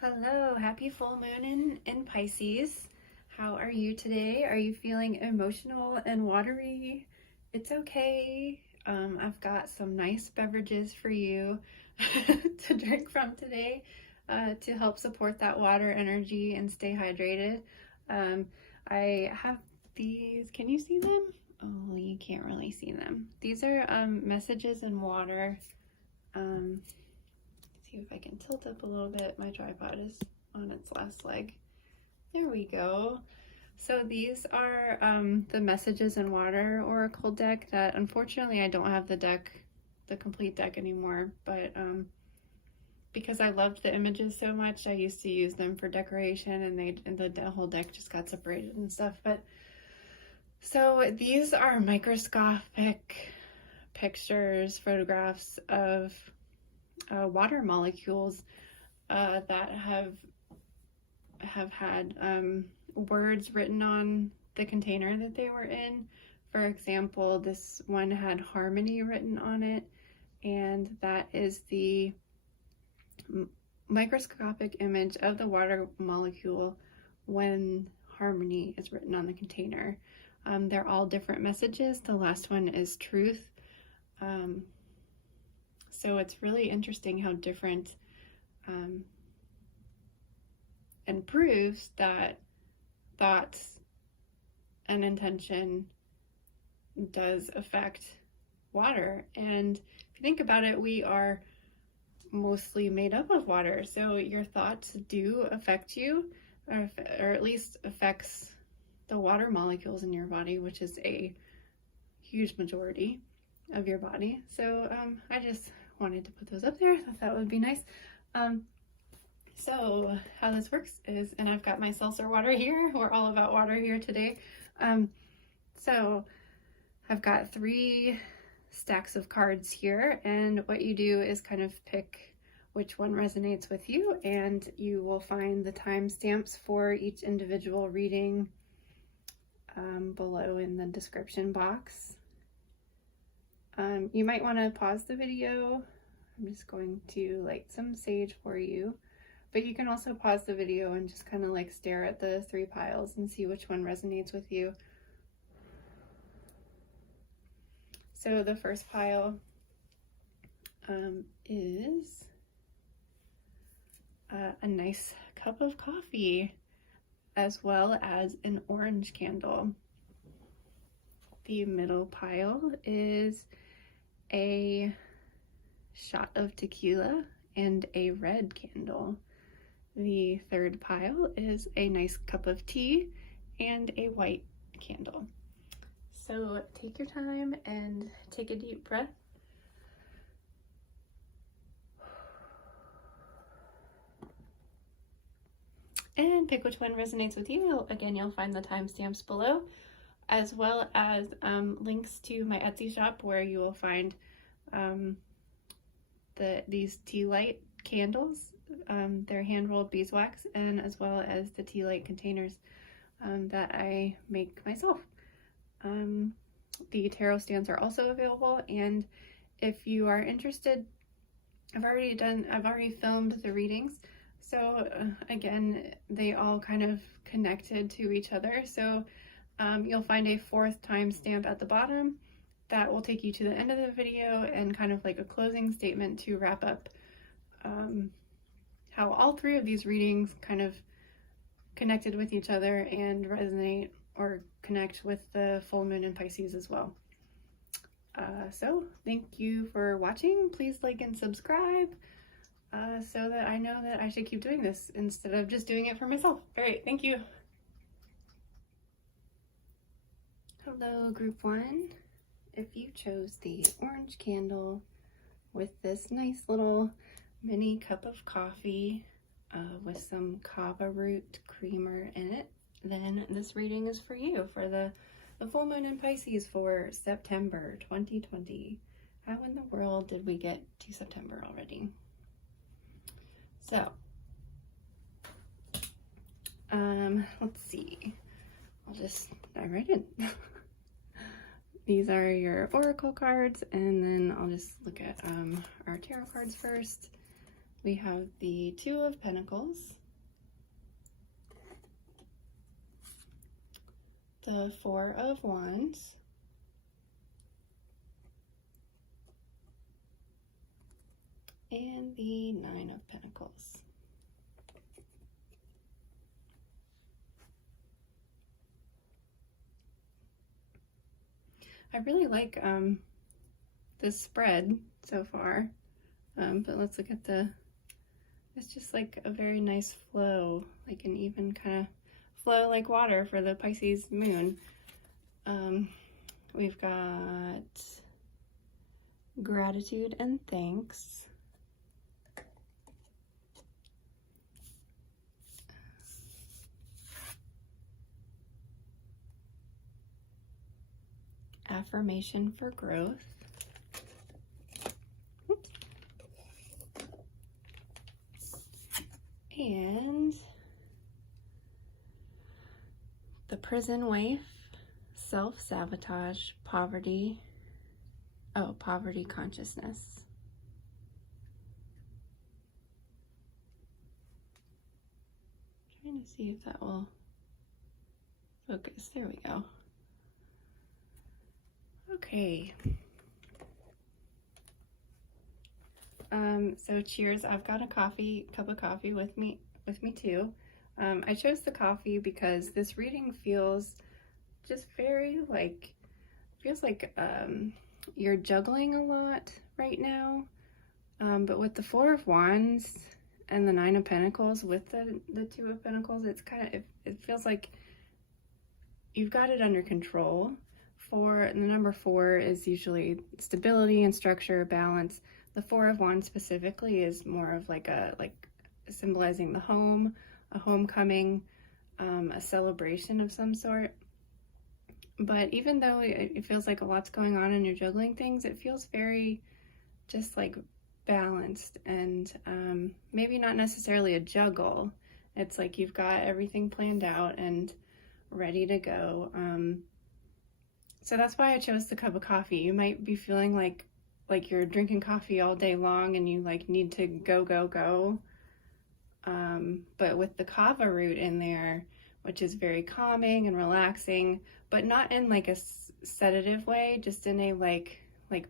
Hello, happy full moon in Pisces. How are you today? Are you feeling emotional and watery? It's okay. I've got some nice beverages for you to drink from today to help support that water energy and stay hydrated. I have these. Can you see them? Oh, you can't really see them. These are messages in water. See if I can tilt up a little bit. My tripod is on its last leg. There we go. So these are the Messages in Water Oracle deck that unfortunately I don't have the complete deck anymore, but because I loved the images so much, I used to use them for decoration, and the whole deck just got separated and stuff. But so these are microscopic pictures, photographs of water molecules that have had words written on the container that they were in. For example, this one had harmony written on it, and that is the microscopic image of the water molecule when harmony is written on the container. They're all different messages. The last one is truth. So it's really interesting how different, and proves that thoughts and intention does affect water. And if you think about it, we are mostly made up of water. So your thoughts do affect you, or at least affects the water molecules in your body, which is a huge majority of your body. So I just wanted to put those up there. I thought that would be nice. So how this works is, and I've got my seltzer water here. We're all about water here today. So I've got 3 stacks of cards here, and what you do is kind of pick which one resonates with you, and you will find the timestamps for each individual reading below in the description box. You might want to pause the video. I'm just going to light some sage for you, but you can also pause the video and just kind of like stare at the 3 piles and see which one resonates with you. So the first pile is a nice cup of coffee, as well as an orange candle. The middle pile is a shot of tequila and a red candle. The third pile is a nice cup of tea and a white candle. So take your time and take a deep breath. And pick which one resonates with you. Again, you'll find the timestamps below, as well as links to my Etsy shop, where you will find these tea light candles. They're hand-rolled beeswax, and as well as the tea light containers that I make myself. The tarot stands are also available, and if you are interested, I've already filmed the readings. So again, they all kind of connected to each other. So you'll find a 4th timestamp at the bottom that will take you to the end of the video, and kind of like a closing statement to wrap up how all 3 of these readings kind of connected with each other and resonate or connect with the full moon in Pisces as well. So thank you for watching. Please like and subscribe so that I know that I should keep doing this instead of just doing it for myself. All right, thank you. Hello, group 1. If you chose the orange candle with this nice little mini cup of coffee with some Kava root creamer in it, then this reading is for you, for the full moon in Pisces for September 2020. How in the world did we get to September already? So, let's see. I'll just dive right in. These are your oracle cards, and then I'll just look at our tarot cards first. we have the Two of Pentacles, the Four of Wands, and the Nine of Pentacles. I really like this spread so far, but let's look at it's just like a very nice flow, like an even kind of flow like water for the Pisces moon. We've got gratitude and thanks. Affirmation for growth. Oops. And the prison waif, self-sabotage, poverty. Oh, poverty consciousness. Trying to see if that will focus. There we go. Okay. So cheers. I've got a cup of coffee with me too. I chose the coffee because this reading feels just very feels like you're juggling a lot right now. But with the Four of Wands and the Nine of Pentacles with the Two of Pentacles, it's kind of, it feels like you've got it under control. The number 4 is usually stability and structure, balance. The Four of Wands specifically is more of like symbolizing the home, a homecoming, a celebration of some sort. But even though it feels like a lot's going on and you're juggling things, it feels very just like balanced and maybe not necessarily a juggle. It's like you've got everything planned out and ready to go. So that's why I chose the cup of coffee. You might be feeling like you're drinking coffee all day long and you need to go. But with the Kava root in there, which is very calming and relaxing, but not in like a sedative way, just in a like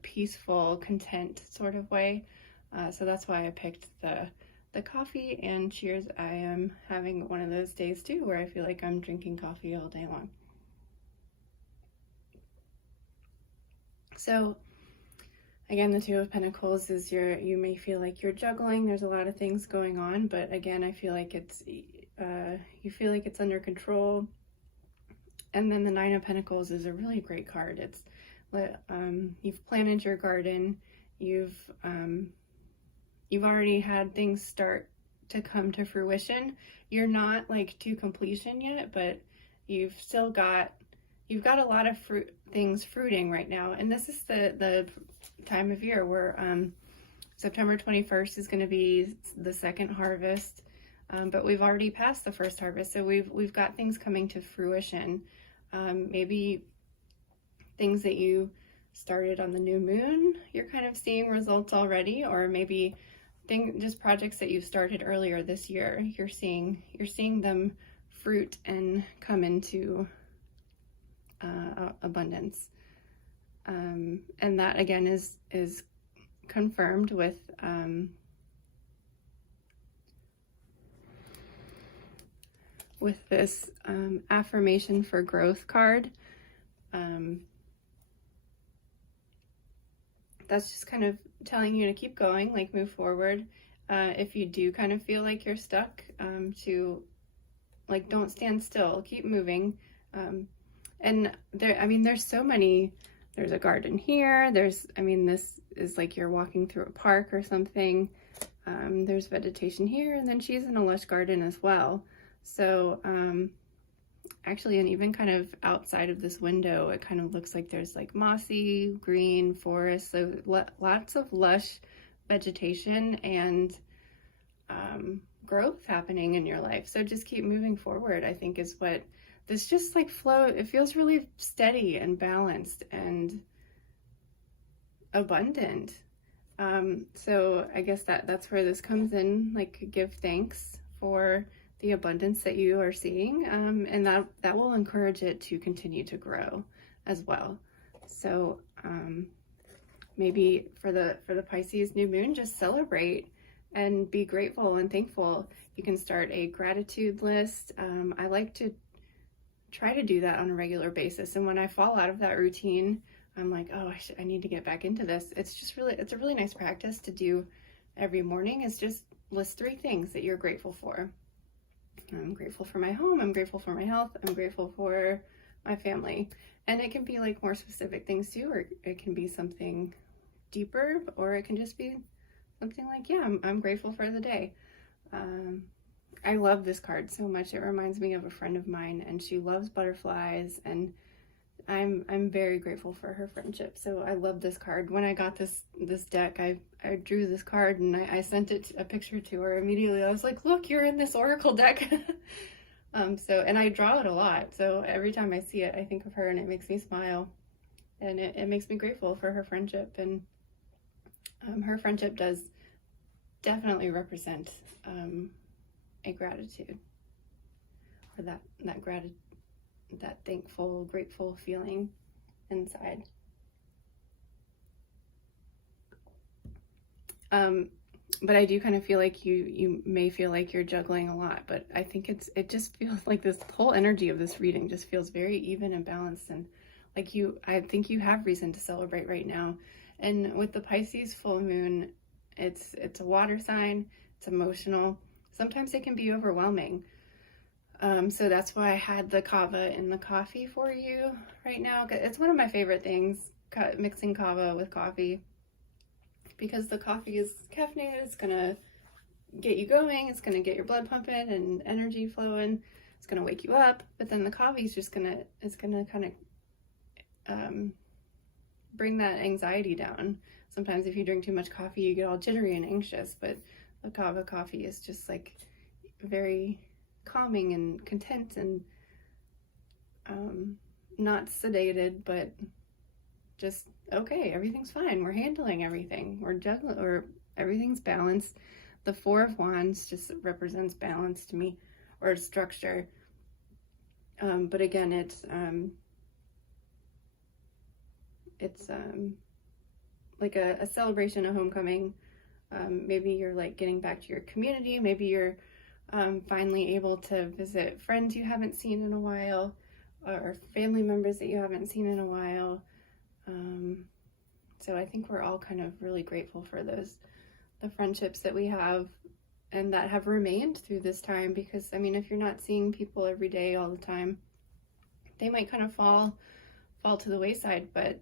peaceful, content sort of way. So that's why I picked the coffee, and cheers. I am having one of those days too where I feel like I'm drinking coffee all day long. So again, the Two of Pentacles is you may feel like you're juggling. There's a lot of things going on, but again, I feel like you feel like it's under control. And then the Nine of Pentacles is a really great card. It's you've planted your garden. You've already had things start to come to fruition. You're not to completion yet, but you've got a lot of things fruiting right now. And this is the time of year where September 21st is going to be the second harvest, but we've already passed the first harvest, so we've got things coming to fruition. Maybe things that you started on the new moon, you're kind of seeing results already, or maybe just projects that you started earlier this year, you're seeing them fruit and come into abundance. And that again is confirmed with this affirmation for growth card. That's just kind of telling you to keep going, move forward. If you do kind of feel like you're stuck, don't stand still, keep moving. And there's so many. There's a garden here. This is like you're walking through a park or something. There's vegetation here, and then she's in a lush garden as well. So actually, and even kind of outside of this window, it kind of looks like there's mossy green forest. So lots of lush vegetation and growth happening in your life. So just keep moving forward, I think, is what this just flow. It feels really steady and balanced and abundant. So I guess that's where this comes in, like give thanks for the abundance that you are seeing, and that will encourage it to continue to grow as well. So maybe for the Pisces new moon, just celebrate and be grateful and thankful. You can start a gratitude list. I like to try to do that on a regular basis, and when I fall out of that routine, I'm like, oh, I need to get back into this. It's a really nice practice to do every morning, is just list 3 things that you're grateful for. I'm grateful for my home, I'm grateful for my health, I'm grateful for my family. And it can be like more specific things too, or it can be something deeper, or it can just be something like, yeah, I'm grateful for the day. I love this card so much. It reminds me of a friend of mine, and she loves butterflies, and I'm very grateful for her friendship. So I love this card. When I got this deck, I drew this card and I sent a picture to her immediately. I was like, look, you're in this oracle deck. And I draw it a lot. So every time I see it, I think of her and it makes me smile. And it makes me grateful for her friendship. And her friendship does definitely represent a gratitude, or that thankful, grateful feeling inside. But I do kind of feel like you may feel like you're juggling a lot, but I think it just feels like this whole energy of this reading just feels very even and balanced, and like I think you have reason to celebrate right now. And with the Pisces full moon, it's a water sign, it's emotional. Sometimes it can be overwhelming. So that's why I had the Kava in the coffee for you right now. It's one of my favorite things, mixing Kava with coffee, because the coffee is caffeinated. It's gonna get you going. It's gonna get your blood pumping and energy flowing. It's gonna wake you up. But then the coffee is just gonna kind of bring that anxiety down. Sometimes if you drink too much coffee, you get all jittery and anxious. But the Kava coffee is just like very calming and content, and not sedated, but just okay, everything's fine, we're handling everything, we're juggling, or everything's balanced. The 4 of Wands just represents balance to me, or structure. But again, it's like a celebration, a homecoming. Maybe you're like getting back to your community. Maybe you're finally able to visit friends you haven't seen in a while, or family members that you haven't seen in a while. So I think we're all kind of really grateful for the friendships that we have and that have remained through this time, because I mean, if you're not seeing people every day all the time, they might kind of fall to the wayside, but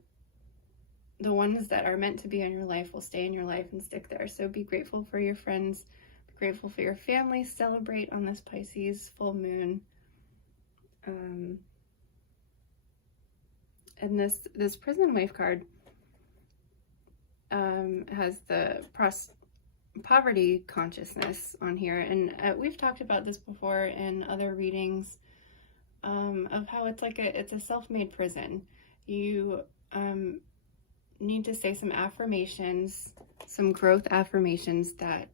the ones that are meant to be in your life will stay in your life and stick there. So be grateful for your friends, be grateful for your family, celebrate on this Pisces full moon. And this prison wave card has the poverty consciousness on here, and we've talked about this before in other readings, of how it's like it's a self-made prison. You need to say some affirmations, some growth affirmations that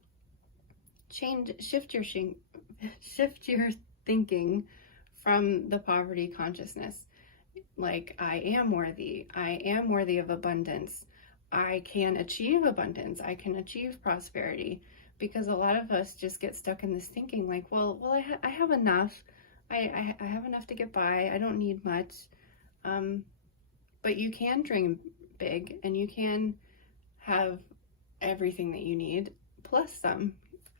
shift your thinking from the poverty consciousness. Like, I am worthy of abundance. I can achieve abundance. I can achieve prosperity. Because a lot of us just get stuck in this thinking like, well, I have enough. I have enough to get by. I don't need much. But you can dream big, and you can have everything that you need, plus some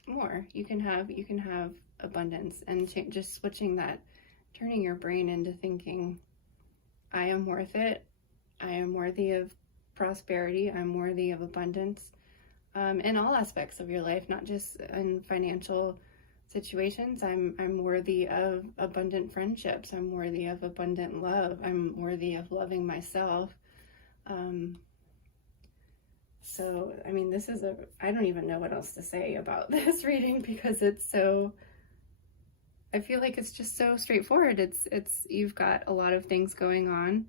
more. You can have abundance, and just switching that, turning your brain into thinking, I am worth it. I am worthy of prosperity. I'm worthy of abundance, in all aspects of your life, not just in financial situations. I'm worthy of abundant friendships. I'm worthy of abundant love. I'm worthy of loving myself. So, I mean, I don't even know what else to say about this reading, because I feel like it's just so straightforward. You've got a lot of things going on,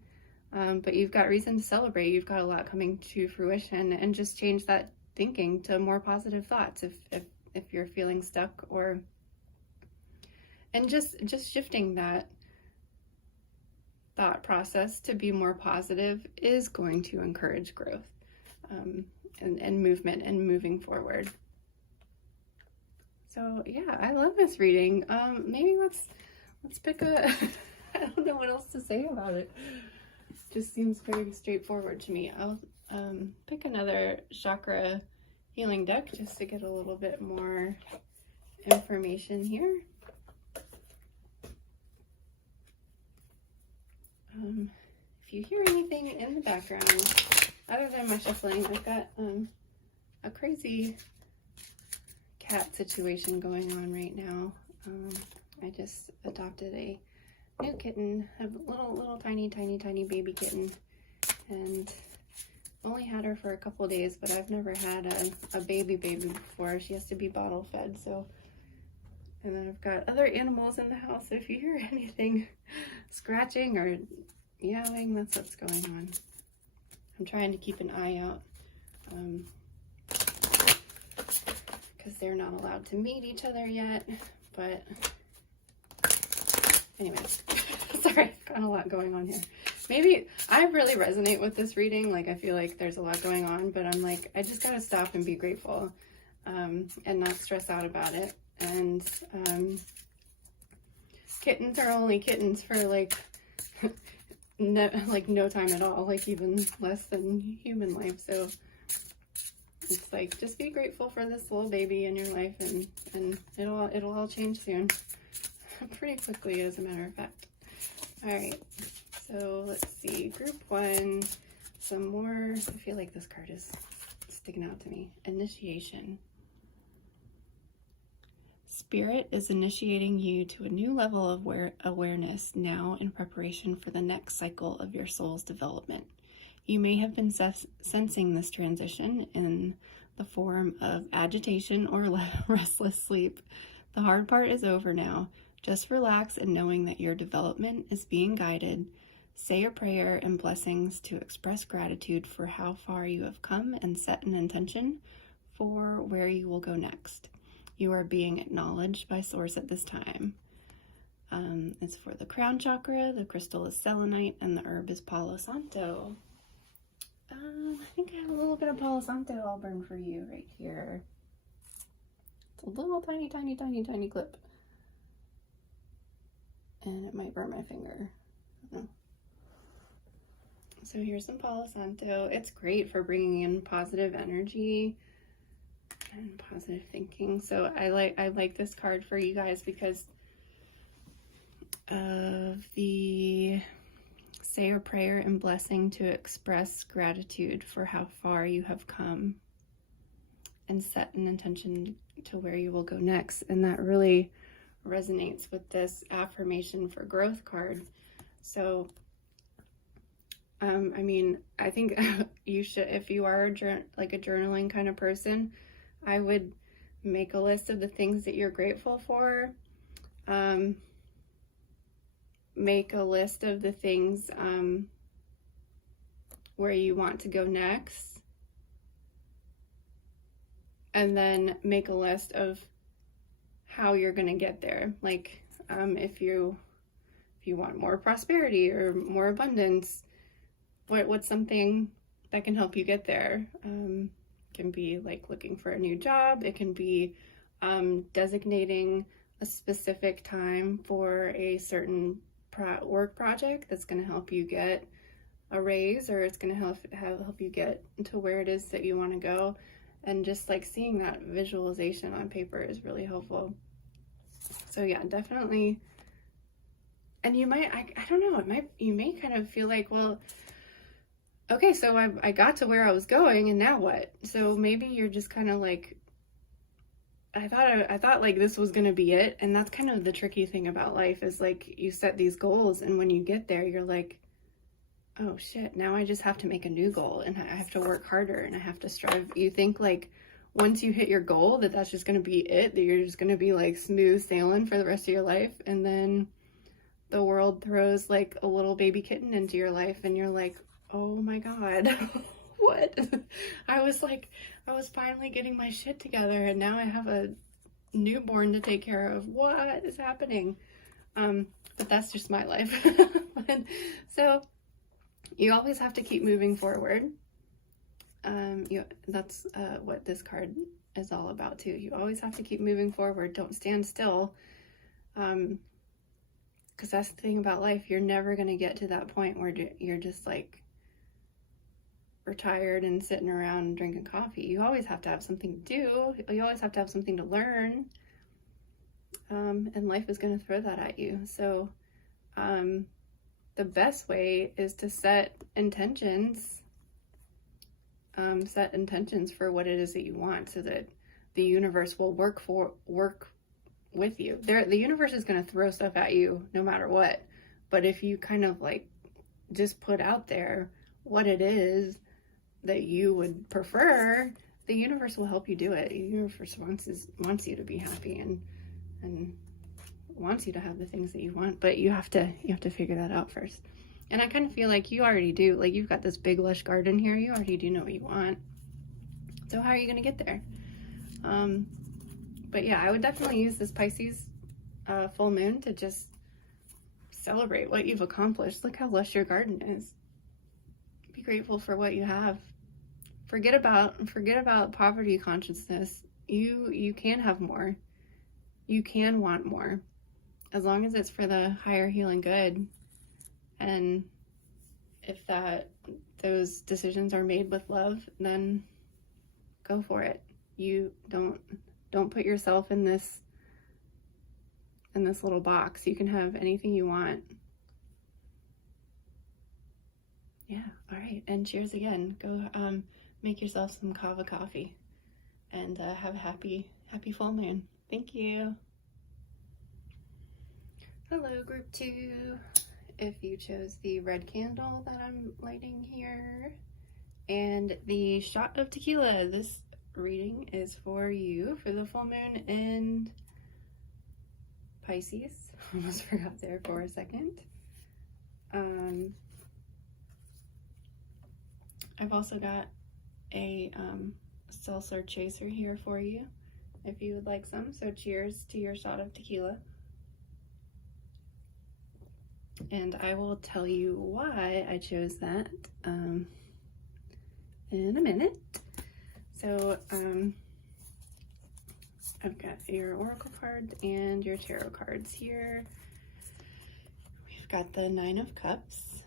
but you've got reason to celebrate. You've got a lot coming to fruition, and just change that thinking to more positive thoughts if you're feeling stuck, and just shifting that thought process to be more positive is going to encourage growth, and movement and moving forward. So yeah, I love this reading. Maybe let's pick a I don't know what else to say about it. Just seems very straightforward to me. I'll pick another chakra healing deck just to get a little bit more information here. If you hear anything in the background other than my shuffling, I've got a crazy cat situation going on right now. I just adopted a new kitten, a little tiny baby kitten, and only had her for a couple days, but I've never had a baby before. She has to be bottle fed, so. And then I've got other animals in the house. If you hear anything scratching or meowing, that's what's going on. I'm trying to keep an eye out, because they're not allowed to meet each other yet, but anyways, sorry, I've got a lot going on here. Maybe I really resonate with this reading. Like, I feel like there's a lot going on, but I'm like, I just gotta stop and be grateful, and not stress out about it. And kittens are only kittens for like no time at all, like even less than human life. So it's like, just be grateful for this little baby in your life, and it'll all change soon. Pretty quickly, as a matter of fact. All right, so let's see, group one, some more. I feel like this card is sticking out to me. Initiation. Spirit is initiating you to a new level of awareness now in preparation for the next cycle of your soul's development. You may have been sensing this transition in the form of agitation or restless sleep. The hard part is over now. Just relax and knowing that your development is being guided. Say a prayer and blessings to express gratitude for how far you have come and set an intention for where you will go next. You are being acknowledged by Source at this time. It's for the crown chakra, the crystal is selenite, and the herb is Palo Santo. I think I have a little bit of Palo Santo I'll burn for you right here. It's a little tiny clip. And it might burn my finger. I don't know. So here's some Palo Santo. It's great for bringing in positive energy and positive thinking. So I like this card for you guys because of the say a prayer and blessing to express gratitude for how far you have come and set an intention to where you will go next. And that really resonates with this affirmation for growth card. So I mean, I think you should, if you are a journaling kind of person, I would make a list of the things that you're grateful for. Make a list of the things where you want to go next. And then make a list of how you're going to get there. Like, if you want more prosperity or more abundance, what's something that can help you get there? Can be like looking for a new job. It can be designating a specific time for a certain work project that's going to help you get a raise, or it's going to help you get to where it is that you want to go. And just like seeing that visualization on paper is really helpful. So yeah, definitely. And you might, I don't know, you may kind of feel like, well, okay, so I got to where I was going, and now what? So maybe you're just kind of like, I thought like this was gonna be it. And that's kind of the tricky thing about life, is like you set these goals, and when you get there, you're like, oh shit, now I just have to make a new goal, and I have to work harder, and I have to strive. You think like once you hit your goal that's just gonna be it, that you're just gonna be like smooth sailing for the rest of your life, and then the world throws like a little baby kitten into your life, and you're like, oh my god, what? I was finally getting my shit together, and now I have a newborn to take care of. What is happening? But that's just my life. So you always have to keep moving forward. That's what this card is all about too. You always have to keep moving forward. Don't stand still. Because that's the thing about life. You're never going to get to that point where you're just like retired and sitting around drinking coffee. You always have to have something to do. You always have to have something to learn. And life is going to throw that at you. So the best way is to set intentions. Set intentions for what it is that you want, so that the universe will work with you. The universe is going to throw stuff at you no matter what. But if you kind of like just put out there what it is that you would prefer, the universe will help you do it. The universe wants you to be happy and wants you to have the things that you want, but you have to figure that out first. And I kind of feel like you already do. Like, you've got this big lush garden here. You already do know what you want. So how are you going to get there? But yeah, I would definitely use this Pisces full moon to just celebrate what you've accomplished. Look how lush your garden is. Be grateful for what you have. Forget about poverty consciousness. You can have more. You can want more, as long as it's for the higher healing good. And if those decisions are made with love, then go for it. You don't put yourself in this little box. You can have anything you want. Yeah, all right. And cheers again. Go make yourself some Kava coffee and have a happy full moon. Thank you. Hello, group 2. If you chose the red candle that I'm lighting here and the shot of tequila, this reading is for you for the full moon in Pisces. Almost forgot there for a second. I've also got a seltzer chaser here for you if you would like some. So cheers to your shot of tequila. And I will tell you why I chose that in a minute. So I've got your oracle cards and your tarot cards here. We've got the 9 of Cups,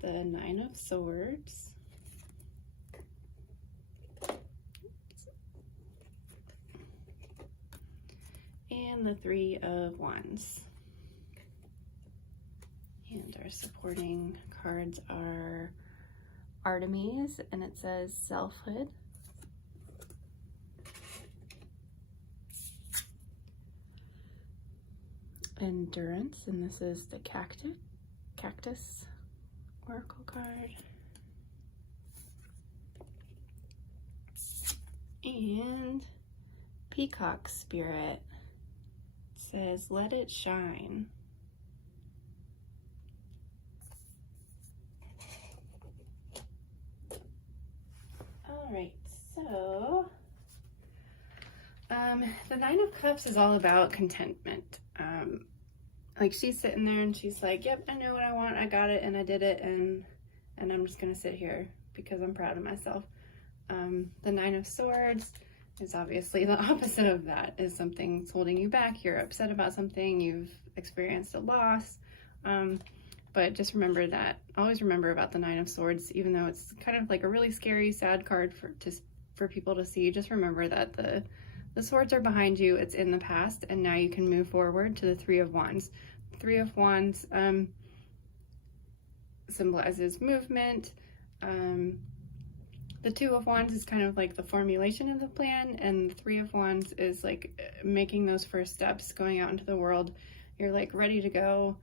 the 9 of Swords, and the 3 of Wands. And our supporting cards are Artemis, and it says selfhood. Endurance, and this is the cactus oracle card. And Peacock Spirit says, let it shine. All right, so the 9 of Cups is all about contentment. Like, she's sitting there and she's like, yep, I know what I want, I got it, and I did it, and I'm just gonna sit here because I'm proud of myself. The 9 of Swords is obviously the opposite of that, is something's holding you back, you're upset about something, you've experienced a loss. But just remember that, always remember about the 9 of Swords, even though it's kind of like a really scary, sad card for people to see. Just remember that the swords are behind you, it's in the past, and now you can move forward to the 3 of Wands. 3 of Wands symbolizes movement. The 2 of Wands is kind of like the formulation of the plan, and the 3 of Wands is like making those first steps, going out into the world. You're like ready to go.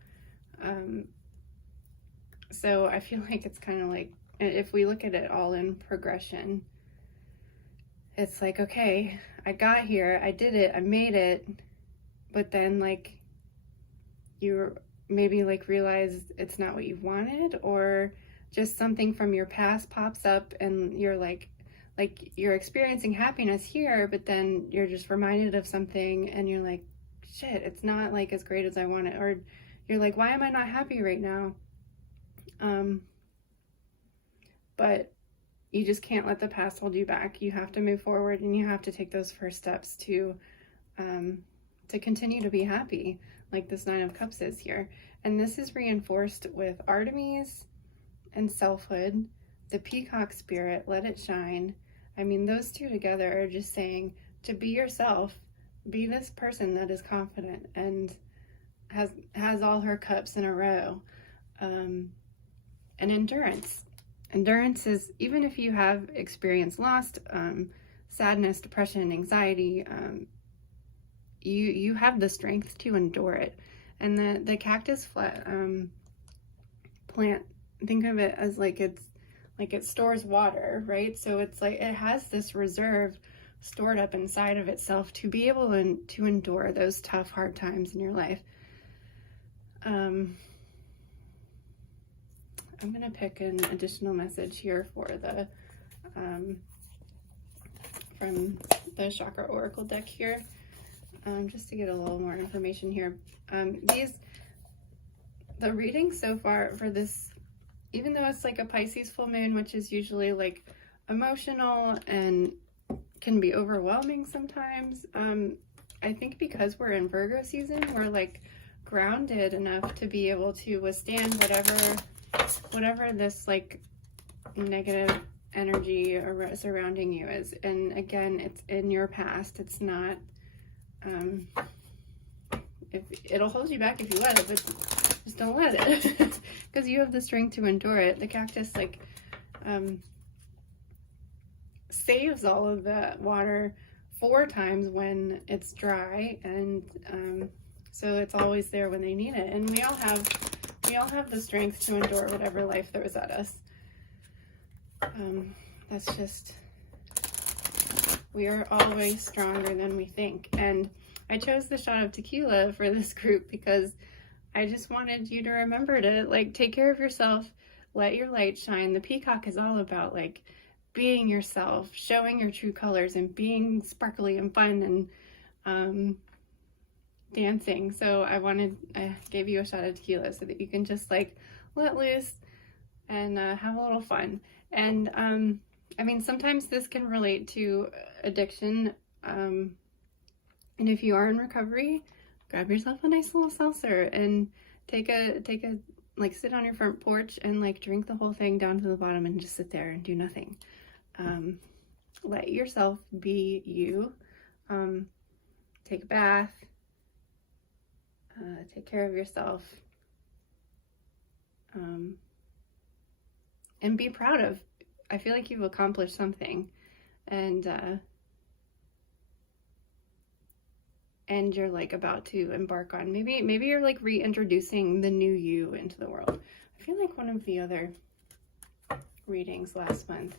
So I feel like it's kind of like, if we look at it all in progression, it's like, okay, I got here, I did it, I made it, but then like you're maybe like realize it's not what you wanted, or just something from your past pops up and you're like you're experiencing happiness here, but then you're just reminded of something and you're like, shit, it's not like as great as I want it. Or you're like, why am I not happy right now? But you just can't let the past hold you back. You have to move forward, and you have to take those first steps to continue to be happy, like this Nine of Cups is here. And this is reinforced with Artemis and selfhood, the peacock spirit, let it shine. I mean, those two together are just saying to be yourself, be this person that is confident and has all her cups in a row. And endurance. Endurance is, even if you have experienced loss, sadness, depression, anxiety, you have the strength to endure it. And the cactus plant, think of it as like it stores water, right? So it's like it has this reserve stored up inside of itself to be able to endure those tough, hard times in your life. I'm gonna pick an additional message here for the from the Chakra Oracle deck here, just to get a little more information here. The reading so far for this, even though it's like a Pisces full moon, which is usually like emotional and can be overwhelming sometimes, I think because we're in Virgo season, we're like grounded enough to be able to withstand whatever this like negative energy surrounding you is. And again, it's in your past. It's not, if it'll hold you back if you let it, but just don't let it, because you have the strength to endure it. The cactus like saves all of the water 4 times when it's dry, and so it's always there when they need it. And we all have the strength to endure whatever life throws at us. That's just, we are always stronger than we think. And I chose the shot of tequila for this group because I just wanted you to remember to like take care of yourself, let your light shine. The peacock is all about like being yourself, showing your true colors, and being sparkly and fun and dancing. So I gave you a shot of tequila so that you can just like let loose and have a little fun. And I mean, sometimes this can relate to addiction, and if you are in recovery, grab yourself a nice little seltzer and take a like sit on your front porch and like drink the whole thing down to the bottom and just sit there and do nothing. Let yourself be you. Take a bath, take care of yourself, and be proud of. I feel like you've accomplished something, and you're like about to embark on, maybe you're like reintroducing the new you into the world. I feel like one of the other readings last month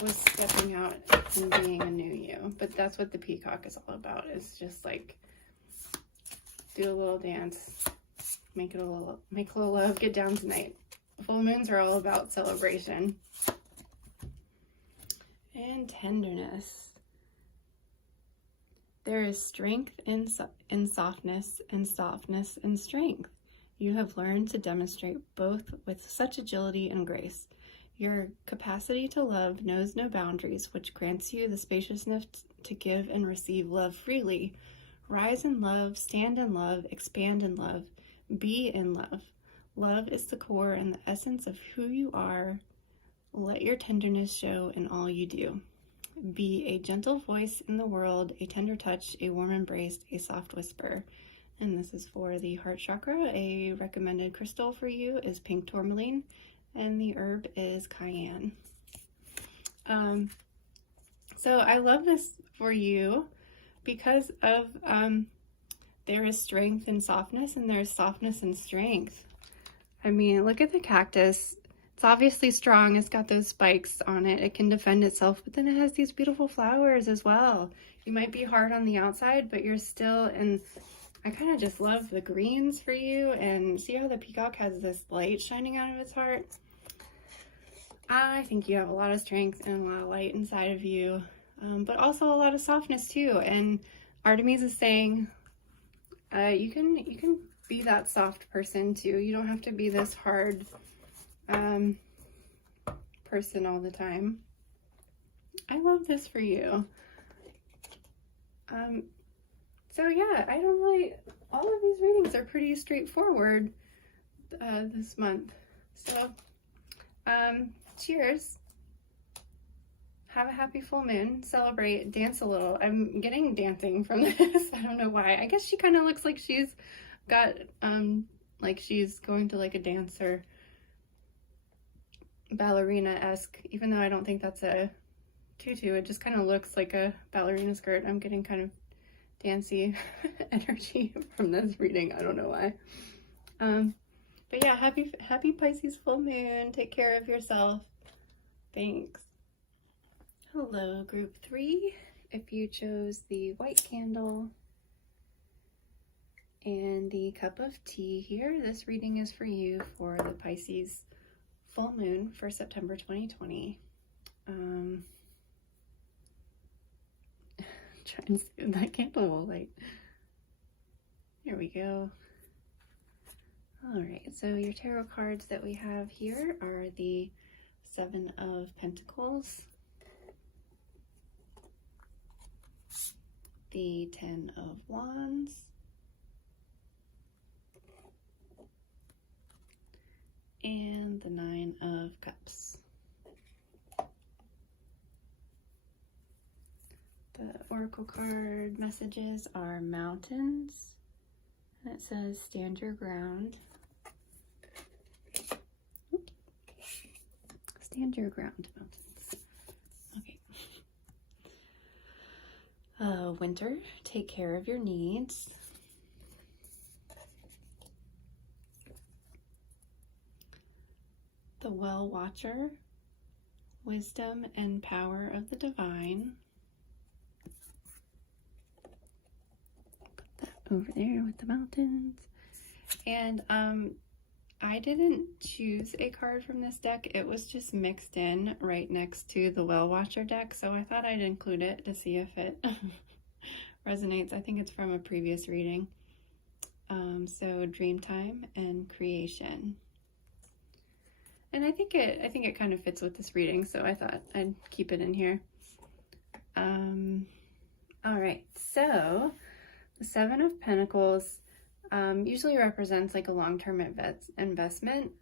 was stepping out and being a new you, but that's what the peacock is all about. It's just like do a little dance, make a little love, get down tonight. Full moons are all about celebration and tenderness. There is strength in softness, and softness in strength. You have learned to demonstrate both with such agility and grace. Your capacity to love knows no boundaries, which grants you the spaciousness to give and receive love freely. Rise in love, stand in love, expand in love, be in love. Love is the core and the essence of who you are. Let your tenderness show in all you do. Be a gentle voice in the world, a tender touch, a warm embrace, a soft whisper. And this is for the heart chakra. A recommended crystal for you is pink tourmaline, and the herb is cayenne. So I love this for you because of there is strength in softness, and there's softness and strength. I mean, look at the cactus. It's obviously strong. It's got those spikes on it. It can defend itself, but then it has these beautiful flowers as well. You might be hard on the outside, but you're still, and I kind of just love the greens for you, and see how the peacock has this light shining out of its heart? I think you have a lot of strength and a lot of light inside of you, but also a lot of softness too. And Artemis is saying you can be that soft person too. You don't have to be this hard person all the time. I love this for you. So yeah, I don't really, all of these readings are pretty straightforward this month. So cheers. Have a happy full moon. Celebrate. Dance a little. I'm getting dancing from this. I don't know why. I guess she kind of looks like she's got, like she's going to like a dance or ballerina-esque, even though I don't think that's a tutu. It just kind of looks like a ballerina skirt. I'm getting kind of dancey energy from this reading. I don't know why. But yeah, happy Pisces full moon. Take care of yourself. Thanks. Hello, group 3. If you chose the white candle and the cup of tea here, this reading is for you for the Pisces full moon for September 2020. Try and see that candle will light. Here we go. All right, so your tarot cards that we have here are the 7 of Pentacles, the 10 of Wands, and the 9 of Cups. The oracle card messages are mountains, and it says stand your ground. Oops. Stand your ground, mountains. Okay. Winter, take care of your needs. The Well Watcher, wisdom and power of the divine. Put that over there with the mountains. And I didn't choose a card from this deck. It was just mixed in right next to the Well Watcher deck, so I thought I'd include it to see if it resonates. I think it's from a previous reading. So Dreamtime and Creation. And I think it kind of fits with this reading, so I thought I'd keep it in here. All right, so the 7 of Pentacles usually represents like a long-term investment.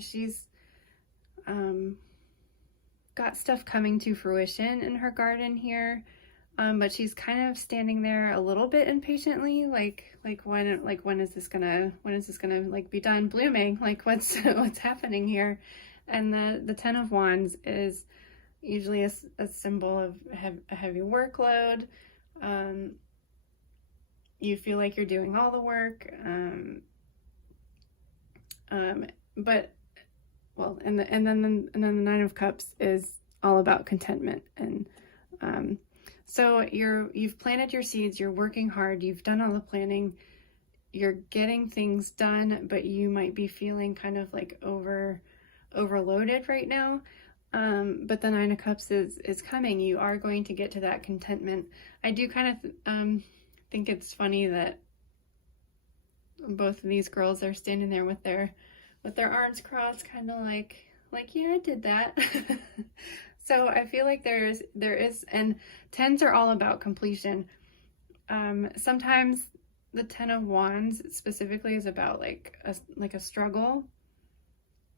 She's got stuff coming to fruition in her garden here, but she's kind of standing there a little bit impatiently, like when is this gonna like be done blooming? Like what's happening here? And the 10 of Wands is usually a symbol of a heavy workload. You feel like you're doing all the work, but well, and then the 9 of Cups is all about contentment, and so you've planted your seeds, you're working hard, you've done all the planning, you're getting things done, but you might be feeling kind of like overloaded right now. But the 9 of Cups is coming. You are going to get to that contentment. I do kind of think it's funny that both of these girls are standing there with their arms crossed, kind of like yeah, I did that. So I feel like there is, and 10s are all about completion. Sometimes the 10 of Wands specifically is about like a struggle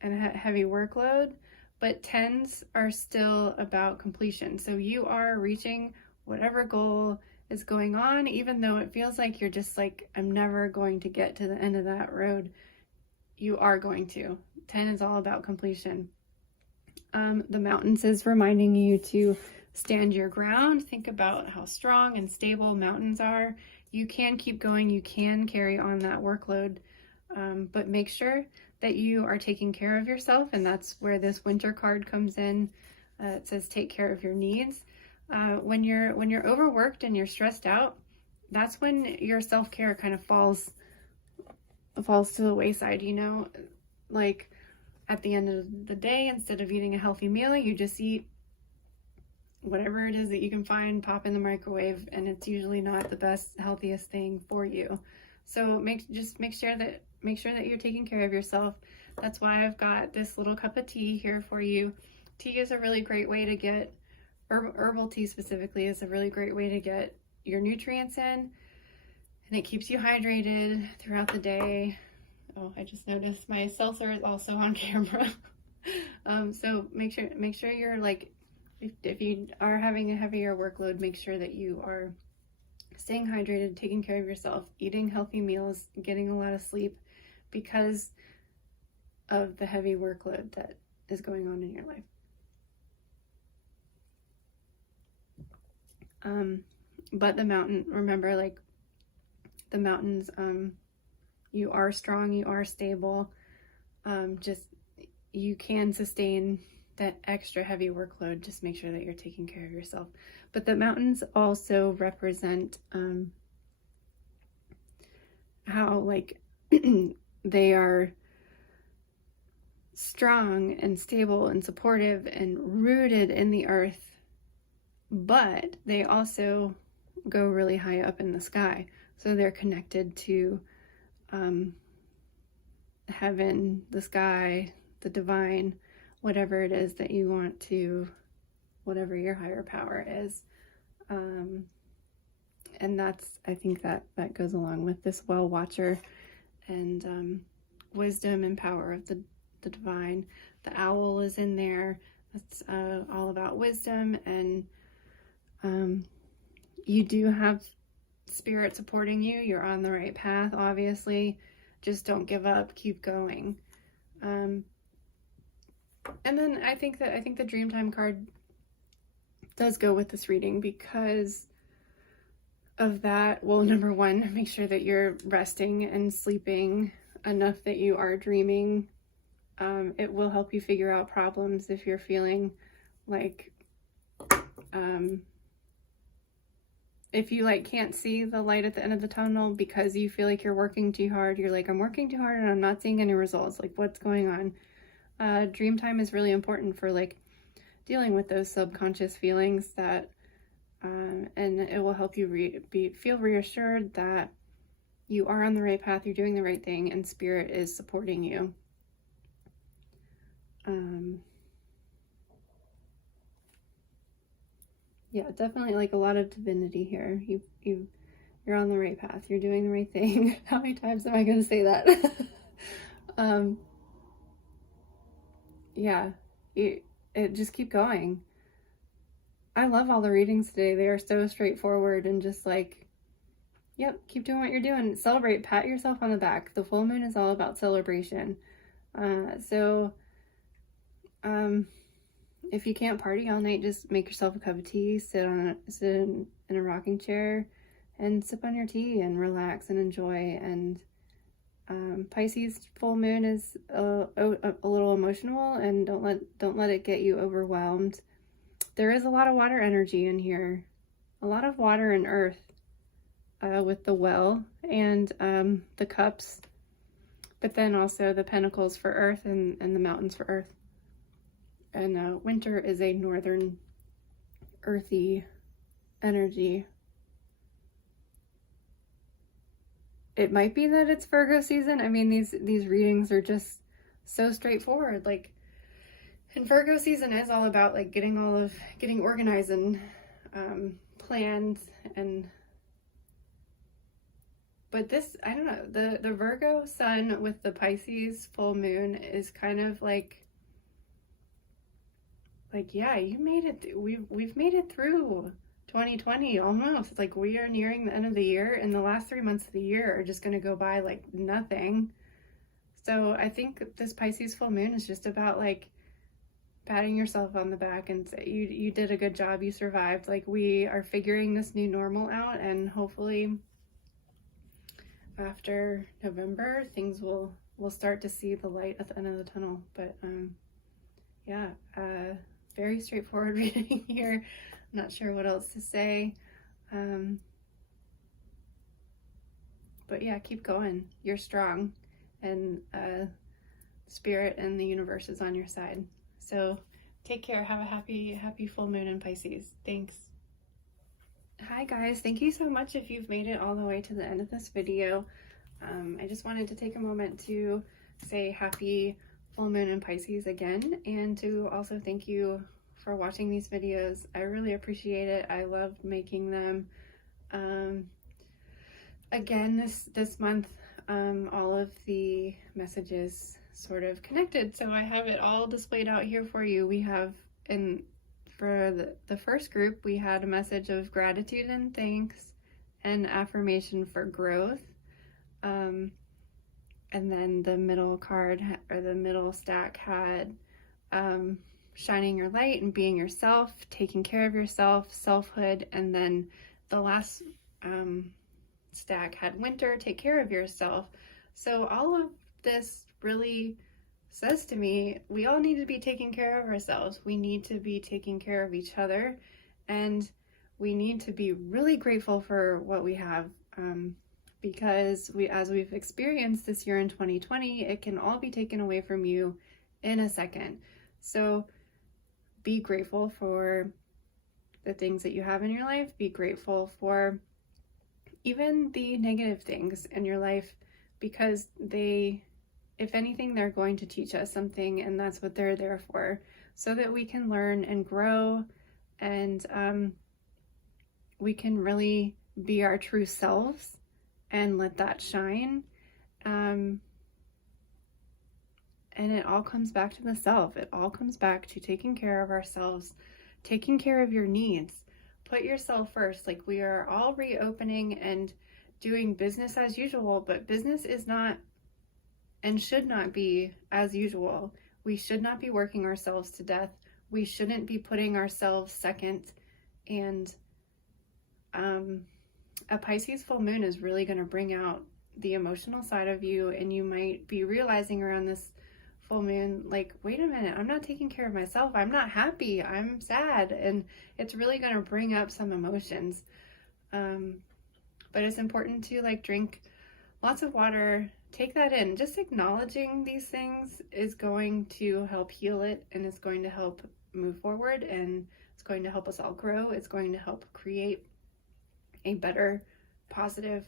and a heavy workload, but 10s are still about completion. So you are reaching whatever goal is going on, even though it feels like you're just like, I'm never going to get to the end of that road. You are going to. 10 is all about completion. The mountains is reminding you to stand your ground. Think about how strong and stable mountains are. You can keep going. You can carry on that workload, but make sure that you are taking care of yourself, and that's where this winter card comes in. It says take care of your needs. When you're overworked and you're stressed out, that's when your self-care kind of falls to the wayside, you know? Like at the end of the day, instead of eating a healthy meal, you just eat whatever it is that you can find, pop in the microwave, and it's usually not the best, healthiest thing for you. So make sure that you're taking care of yourself. That's why I've got this little cup of tea here for you. Tea is a really great way to get, herbal tea specifically is a really great way to get your nutrients in, and it keeps you hydrated throughout the day. Oh, I just noticed my seltzer is also on camera. So make sure you're like, if you are having a heavier workload, make sure that you are staying hydrated, taking care of yourself, eating healthy meals, getting a lot of sleep, because of the heavy workload that is going on in your life. But the mountain, remember, like the mountains, you are strong, you are stable, just you can sustain that extra heavy workload. Just make sure that you're taking care of yourself. But the mountains also represent how like they are strong and stable and supportive and rooted in the earth, but they also go really high up in the sky. So they're connected to heaven, the sky, the divine, whatever it is that you want to, whatever your higher power is. And I think that goes along with this well watcher and wisdom and power of the divine. The owl is in there. That's all about wisdom, and you do have spirit supporting you. You're on the right path, obviously. Just don't give up, keep going. And then I think the Dreamtime card does go with this reading because of that. Well, number one, make sure that you're resting and sleeping enough that you are dreaming. It will help you figure out problems if you're feeling like, if you like can't see the light at the end of the tunnel because you feel like you're working too hard. You're like, I'm working too hard and I'm not seeing any results. Like, what's going on? Dream time is really important for like dealing with those subconscious feelings that, and it will help you feel reassured that you are on the right path, you're doing the right thing, and spirit is supporting you. Yeah, definitely like a lot of divinity here. You're on the right path. You're doing the right thing. How many times am I going to say that? Yeah, just keep going. I love all the readings today. They are so straightforward and just like, yep, keep doing what you're doing. Celebrate, pat yourself on the back. The full moon is all about celebration. If you can't party all night, just make yourself a cup of tea, sit in a rocking chair and sip on your tea and relax and enjoy. And Pisces full moon is a little emotional, and don't let it get you overwhelmed. There is a lot of water energy in here, a lot of water and earth with the well and the cups, but then also the pentacles for earth and the mountains for earth. And winter is a northern earthy energy. It might be that it's Virgo season. I mean, these readings are just so straightforward. Like, and Virgo season is all about like getting organized and planned. And but this, I don't know, the Virgo sun with the Pisces full moon is kind of like yeah, you made it. We've made it through 2020 almost. It's like we are nearing the end of the year, and the last 3 months of the year are just going to go by like nothing. So I think this Pisces full moon is just about like patting yourself on the back and say you did a good job, you survived. Like, we are figuring this new normal out, and hopefully after November things will start to see the light at the end of the tunnel. But yeah, very straightforward reading here. I'm not sure what else to say. But yeah, keep going. You're strong, and Spirit and the universe is on your side. So take care. Have a happy full moon in Pisces. Thanks. Hi guys, thank you so much if you've made it all the way to the end of this video. I just wanted to take a moment to say happy full moon in Pisces again, and to also thank you for watching these videos. I really appreciate it. I love making them. Again, this month, all of the messages sort of connected, so I have it all displayed out here for you. We have, for the first group, we had a message of gratitude and thanks and affirmation for growth. And then the middle card, or the middle stack, had shining your light and being yourself, taking care of yourself, selfhood. And then the last stack had winter, take care of yourself. So all of this really says to me, we all need to be taking care of ourselves. We need to be taking care of each other, and we need to be really grateful for what we have, because as we've experienced this year in 2020, it can all be taken away from you in a second. So be grateful for the things that you have in your life. Be grateful for even the negative things in your life, because if anything, they're going to teach us something, and that's what they're there for, so that we can learn and grow, and we can really be our true selves and let that shine. And it all comes back to the self. It all comes back to taking care of ourselves, taking care of your needs. Put yourself first. Like, we are all reopening and doing business as usual, but business is not and should not be as usual. We should not be working ourselves to death. We shouldn't be putting ourselves second. And a Pisces full moon is really going to bring out the emotional side of you, and you might be realizing around this full moon, like, wait a minute, I'm not taking care of myself. I'm not happy. I'm sad. And it's really going to bring up some emotions. But it's important to, like, drink lots of water, take that in. Just acknowledging these things is going to help heal it, and it's going to help move forward, and it's going to help us all grow. It's going to help create a better, positive,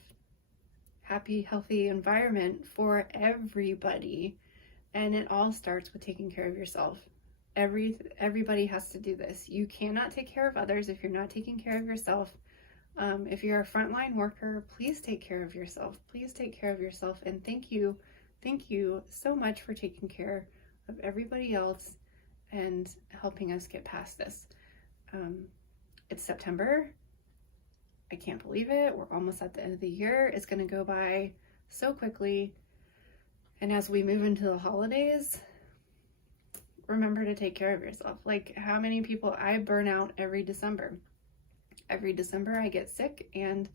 happy, healthy environment for everybody. And it all starts with taking care of yourself. Everybody has to do this. You cannot take care of others if you're not taking care of yourself. If you're a frontline worker, please take care of yourself. Please take care of yourself. And thank you so much for taking care of everybody else and helping us get past this. It's September. I can't believe it. We're almost at the end of the year. It's going to go by so quickly. And as we move into the holidays, remember to take care of yourself. Like, how many people, I burn out every December. Every December I get sick, and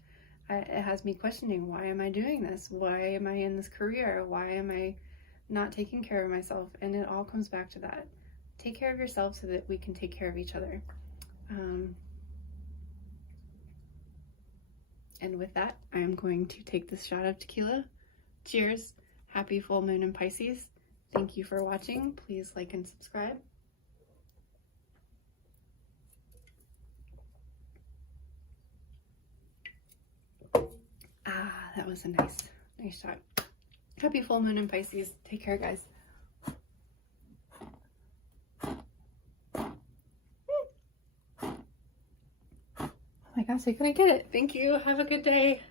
it has me questioning, why am I doing this? Why am I in this career? Why am I not taking care of myself? And it all comes back to that. Take care of yourself so that we can take care of each other. And with that, I am going to take this shot of tequila. Cheers. Happy full moon in Pisces. Thank you for watching. Please like and subscribe. That was a nice shot. Happy full moon in Pisces. Take care, guys. Oh my gosh, I couldn't get it. Thank you. Have a good day.